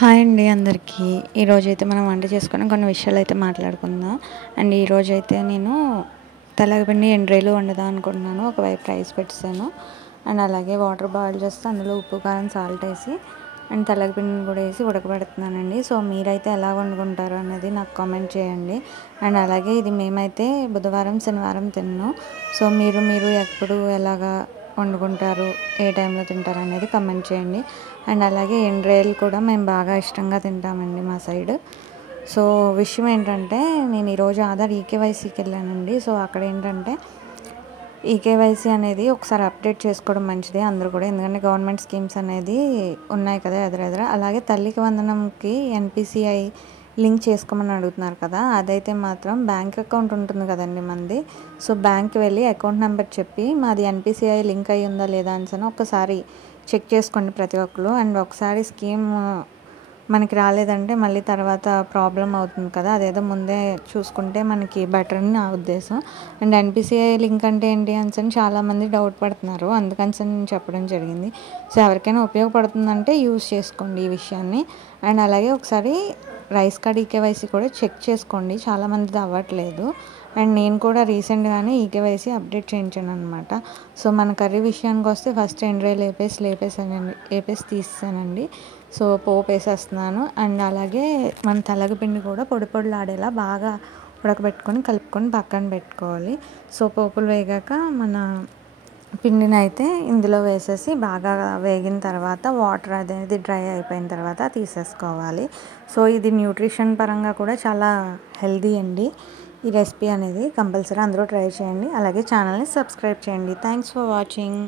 Hi అండి అందరికీ. ఈరోజైతే మనం వంట చేసుకొని కొన్ని విషయాలైతే మాట్లాడుకుందాం. అండ్ ఈరోజైతే నేను తెల్లగపిండి ఎండ్రాయిలు వండుదాం అనుకుంటున్నాను. ఒకవైపు రైస్ పెట్టేసాను. అండ్ అలాగే వాటర్ బాయిల్ చేస్తే అందులో ఉప్పు, కారం, సాల్ట్ వేసి అండ్ తెల్లగపిండిని కూడా వేసి ఉడకబెడుతున్నానండి. సో మీరైతే ఎలా వండుకుంటారు అనేది నాకు కామెంట్ చేయండి. అండ్ అలాగే ఇది మేమైతే బుధవారం, శనివారం తిన్నాం. సో మీరు ఎప్పుడు ఎలాగా వండుకుంటారు, ఏ టైంలో తింటారు అనేది కమెంట్ చేయండి. అండ్ అలాగే ఎండ్రాయిలు కూడా మేము బాగా ఇష్టంగా తింటామండి మా సైడ్. సో విషయం ఏంటంటే నేను ఈరోజు ఆధార్ ఈకేవైసీకి వెళ్ళానండి. సో అక్కడ ఏంటంటే ఈకేవైసీ అనేది ఒకసారి అప్డేట్ చేసుకోవడం మంచిది అందరూ కూడా, ఎందుకంటే గవర్నమెంట్ స్కీమ్స్ అనేది ఉన్నాయి కదా ఎదురెదుర. అలాగే తల్లికి వందనంకి ఎన్పిసిఐ లింక్ చేసుకోమని అడుగుతున్నారు కదా, అదైతే మాత్రం బ్యాంక్ అకౌంట్ ఉంటుంది కదండి మనది. సో బ్యాంక్కి వెళ్ళి అకౌంట్ నెంబర్ చెప్పి మాది ఎన్పిసిఐ లింక్ అయ్యి ఉందా లేదా అని ఒకసారి చెక్ చేసుకోండి ప్రతి ఒక్కరు. అండ్ ఒకసారి స్కీమ్ మనకి రాలేదంటే మళ్ళీ తర్వాత ప్రాబ్లం అవుతుంది కదా, అదేదో ముందే చూసుకుంటే మనకి బెటర్ అని నా ఉద్దేశం. అండ్ ఎన్పిసిఐ లింక్ అంటే ఏంటి అని చాలామంది డౌట్ పడుతున్నారు, అందుకని నేను చెప్పడం జరిగింది. సో ఎవరికైనా ఉపయోగపడుతుందంటే యూజ్ చేసుకోండి ఈ విషయాన్ని. అండ్ అలాగే ఒకసారి రైస్ కార్డ్ ఈకేవైసీ కూడా చెక్ చేసుకోండి, చాలామందిది అవ్వట్లేదు. అండ్ నేను కూడా రీసెంట్గానే ఈకేవైసీ అప్డేట్ చేయించాను అనమాట. సో మన కర్రీ విషయానికి వస్తే ఫస్ట్ ఎండ్రాయిలు వేపేసి తీసానండి. సో పోపు వేసేస్తున్నాను. అండ్ అలాగే మన తెల్లగపిండి కూడా పొడి పొడిలాడేలా బాగా ఉడకబెట్టుకొని కలుపుకొని పక్కన పెట్టుకోవాలి. సో పోపులు వేగాక మన పిండిని అయితే ఇందులో వేసేసి బాగా వేగిన తర్వాత వాటర్ అనేది డ్రై అయిపోయిన తర్వాత తీసేసుకోవాలి. సో ఇది న్యూట్రిషన్ పరంగా కూడా చాలా హెల్దీ అండి. ఈ రెసిపీ అనేది కంపల్సరీ అందరూ ట్రై చేయండి. అలాగే ఛానల్ని సబ్స్క్రైబ్ చేయండి. Thanks for watching.